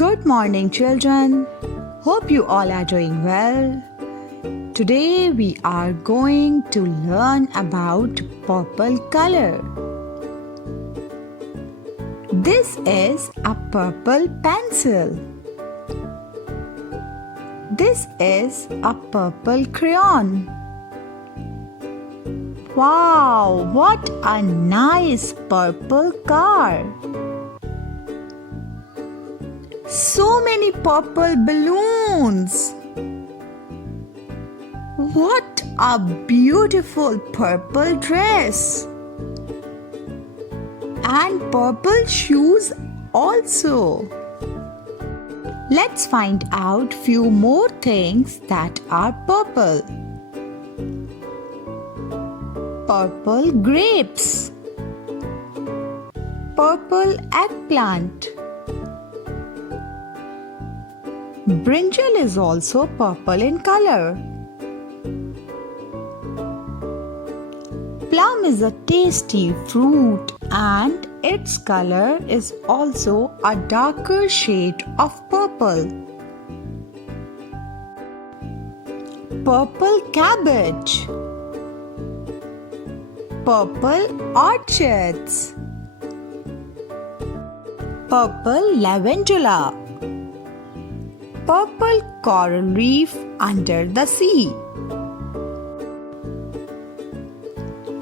Good morning, children. Hope you all are doing well. Today we are going to learn about purple color. This is a purple pencil. This is a purple crayon. Wow, what a nice purple car! So many purple balloons! What a beautiful purple dress! And purple shoes also. Let's find out few more things that are purple. Purple grapes. Purple eggplant. Brinjal is also purple in color. Plum is a tasty fruit and its color is also a darker shade of purple. Purple cabbage. Purple orchids. Purple lavandula. Purple coral reef under the sea.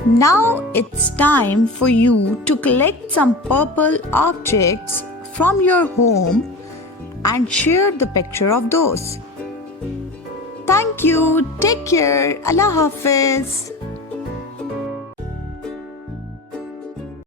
Now it's time for you to collect some purple objects from your home and share the picture of those. Thank you. Take care. Allah Hafiz.